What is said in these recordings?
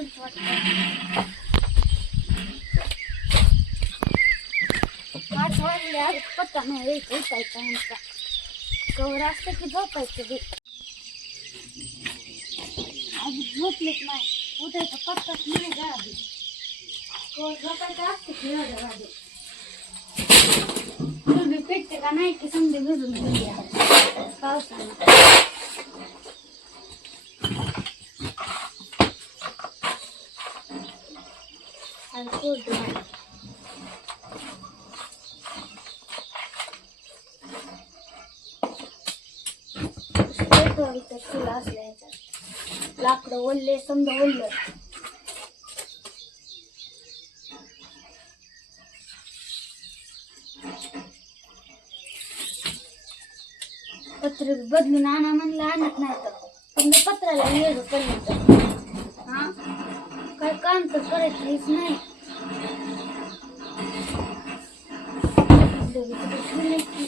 चालत पाच वाजले आज पत्ता नाही एक उठायचा ह्यांचा कवर असतं की झोपायचं बी आधी झोपलेच नाही उठायचा पत्ताच नाही का आधी कवर झोपायचं असतं की एवढ्या आधी पेटते का नाही की समजे भिजून गेली पावसानं. आणि सोडलं असल्या ह्याच्यात लाकडं ओलले समजा ओललं पत्र बदलून आणा म्हणलं आणत नाही तर. पण पत्राला येडू पर्यंत हा? काय काम तर करायचंच नाही. दोघी तिकडे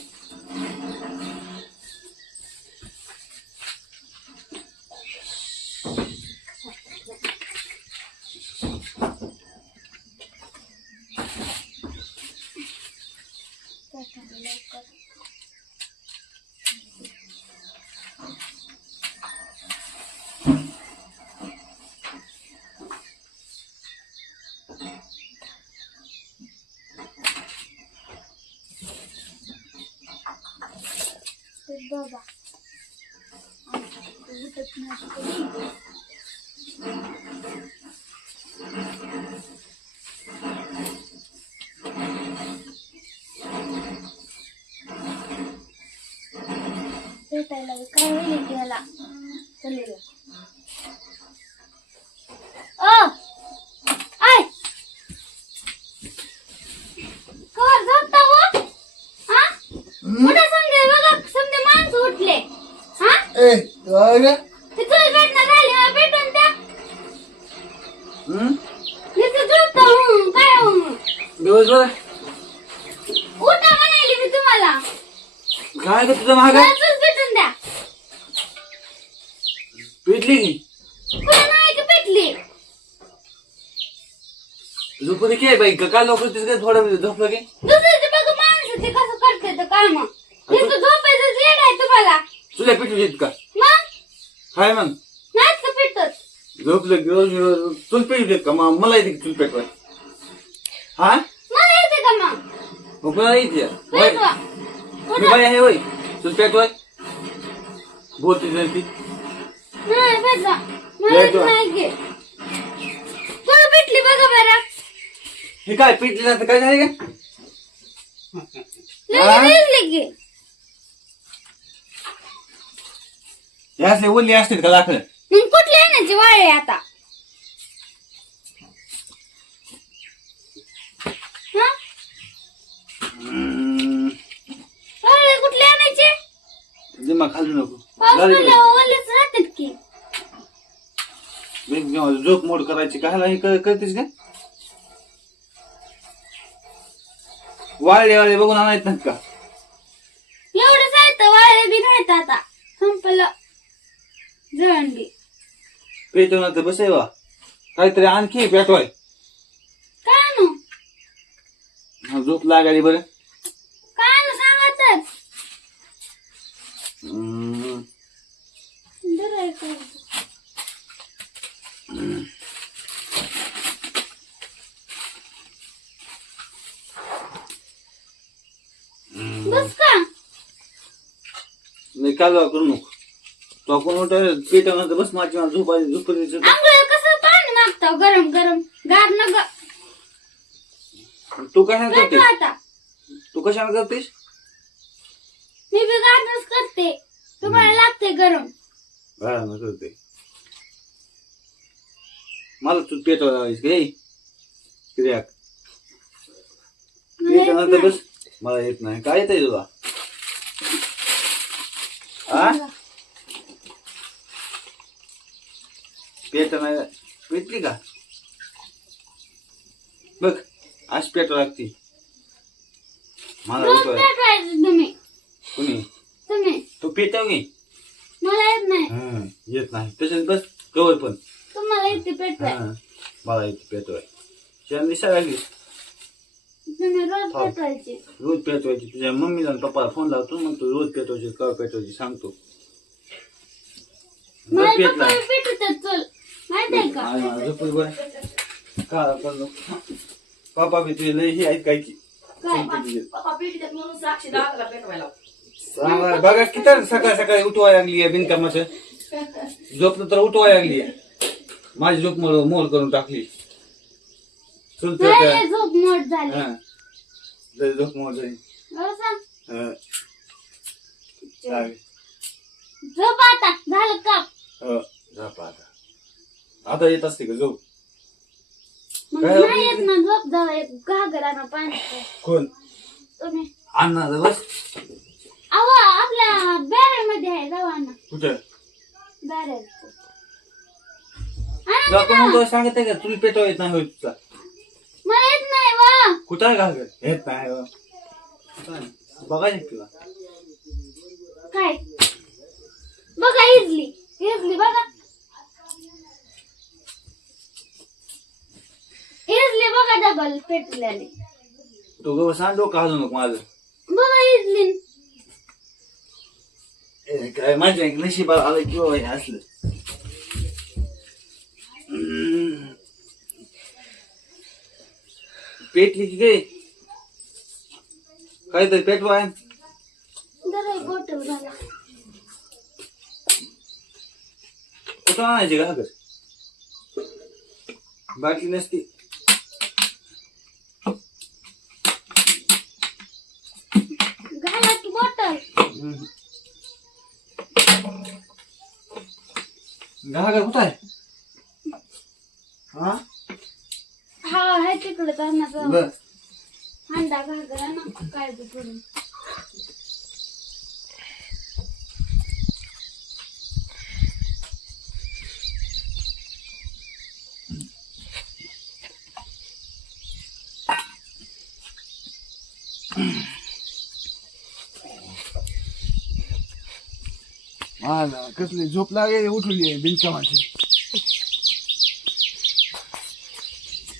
इथे उठत नाही कोणी. भेटायला बी काय होईल की याला चलेल ओ आय कवर झोपता हो हा कुठे समजे बघा समजे माणसं उठले हा ए काय रे ते तुला भेटणार राहिले मला भेटून त्या हं? तिथे झोपता हूं, काय हूं? दिवसभर उठा म्हणाली मी तुम्हाला. काय ग तुझं महाग भेटून द्या. पिटली की? कुठं नाही की भेटली झोपू की बाई? का काल तिथं थोडं झोपलं की? दुसऱ्याचे बघ माणसं ते कसं करते तर काय मग? तिथं झोपायचं येड आहे तुम्हाला. तुला पिटली का? मग? काय मग. नाच का पिटत? झोपलं की तुला का? मला येते तुला पेटवाय हा मला येते का मग? कोणाला येते पेटवा. मी बाई आहे होय. तुला पेटवाय बोलते जर ती. नाही पेटवा. मला येत पेटवा. नाही की तुला भेटली बघा बरं. हे काय पिटली ना काय झालं का हे असले ओली असतील का लाकडं? मग कुठली वाळे आता हा हम्म, वाळे कुठले आणायचे दिमाग खालू नको. पाऊस झालं की पडल्यावर ओलेच राहतात की. नाही? मी झोप मोड करायची काय हे कर- करतेस का वाळले वाळे बघून आणायत नाहीत का? एवढं जायचं वाळे बी नाहीत आता. संपलं. जळंडी पेटवणार तर बस वा काहीतरी आणखी पेटवाय. काय आणू? हा, झोप लागाली बरं. नाही कालवा करू नको. तो आपण मोठं पेटवणार तर बस माझी मला झोप आली झोप. आली. आंघोळ कसं पाणी मागता गरम गरम. गार न तू पेटवा करतेस? आता. तू कशाला करतेस? मी बी गारच करते. तुम्हाला लागते गरम. मी करते. मला तू पेटवा लावायची का? क्रिया मला येत पेटवणार तर नाही. बस. मला येत नाही. काय येतंय तुला? हा? पेटवणार पेटली का? बघ आज पेटवा लागते. मला तुम्ही? कुणी? तू पेटव की? मला येत नाही. हं, येत नाही. तसेच बस कवर पण. तुम्हाला येते पेटवाय. हा. मला इथे पेटवाय. दिसायला लागली तुम्ही रोज हो. पेटवायचे. रोज पेटवायची. तुझ्या मम्मीला आणि पप्पाला फोन लावतो मग तू रोज पेटवायची का पेटवायची सांगतो. मला पेटला. पेटवतात चल. का? माझं बरं. का पप्पा बी तुझे लय हे ऐकायची काय? पप्पा पेटीत म्हणून साक्षी दादाला पेटवायला सांगा बघा किती सकाळ सकाळी उठवाय लागली आहे बिनकामाचं. झोपलं तर उठवाय लागली आहे माझी झोप मोड मोड करून टाकली. चुलत नाही लय झोप मोड झाली. लय झोप मोड झाली. सांग. हा. चालेल. झोप आता. झालं का? हो, झोप आता. आता येत असते का झोप? मग काय नाही येत ना झोप. घागरा ना पाणी कोण? तुम्ही. अण्णा बस अहो आपल्या बॅरेल मध्ये आहे. जावा ना कुठं? बॅरेल. कोण सांगत आहे का? तुला पेटवा येत नाही होय तुझा मला येत नाही वा. कुठं घागर? येत नाही हो. काय? बघायचं तुला काय? बघा इजली. इजली बघा. इजली बघा डबल पेटलेली. तू गं सांग डोकं हलू नको माझं. बघा इजली. ए, काय माझ्या नशिबाला आलं किंवा हे असलं पेटली की गे काहीतरी पेटवा आहे जरा बॉटल घाला कुठं आणायची घागर बाटली नसती. घागर कुठं आहे? हा? आहे तिकडे त्यांना बर अंडा घागरा ना काय बी करून मला कसली झोप लागे उठवली आहे बिनकामाची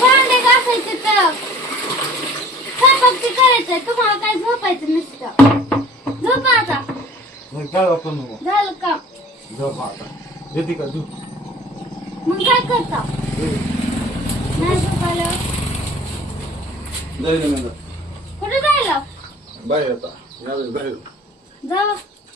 भांडे घासायचे तर. स्वयंपाक करायचंय तुम्हाला काय झोपायचं नसतं. झोपा आता. मग काय वापर नको? झालं का झोप आता. देते का तू? मग काय करता? नाही झोपायला? कुठे जायला? बाहेर आता. यावेळेस बाहेर. जावा.